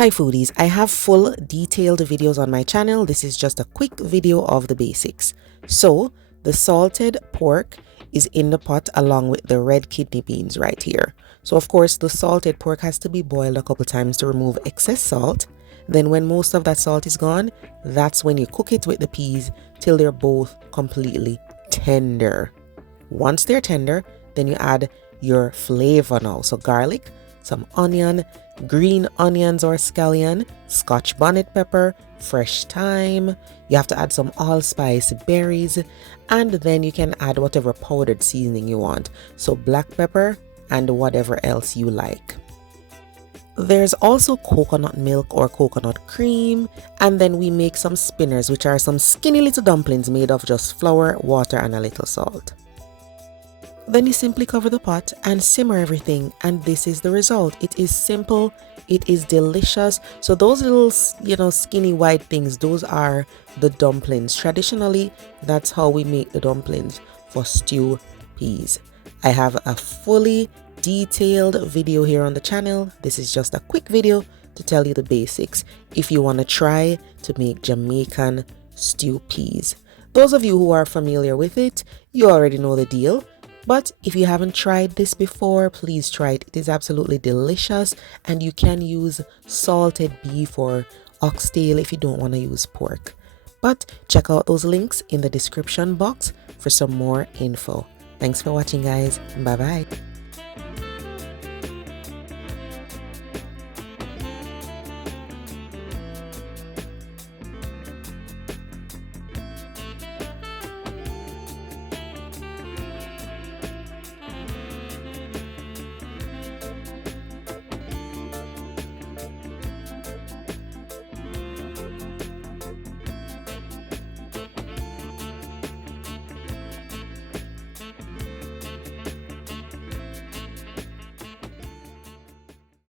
Hi foodies, I have full detailed videos on my channel. This is just a quick video of the basics. So the salted pork is in the pot along with the red kidney beans right here. So of course the salted pork has to be boiled a couple times to remove excess salt. Then when most of that salt is gone, that's when you cook it with the peas till they're both completely tender. Once they're tender, then you add your flavor now. So garlic, some onion, green onions or scallion, scotch bonnet pepper, fresh thyme. You have to add some allspice berries, and then you can add whatever powdered seasoning you want. So black pepper and whatever else you like. There's also coconut milk or coconut cream, and then we make some spinners, which are some skinny little dumplings made of just flour, water, and a little salt. Then you simply cover the pot and simmer everything, and this is the result. It is simple, it is delicious. So those little, skinny white things, those are the dumplings. Traditionally, that's how we make the dumplings for stew peas. I have a fully detailed video here on the channel. This is just a quick video to tell you the basics if you want to try to make Jamaican stew peas. Those of you who are familiar with it, you already know the deal. But if you haven't tried this before, please try it. It is absolutely delicious, and you can use salted beef or oxtail if you don't want to use pork. But check out those links in the description box for some more info. Thanks for watching, guys. Bye bye.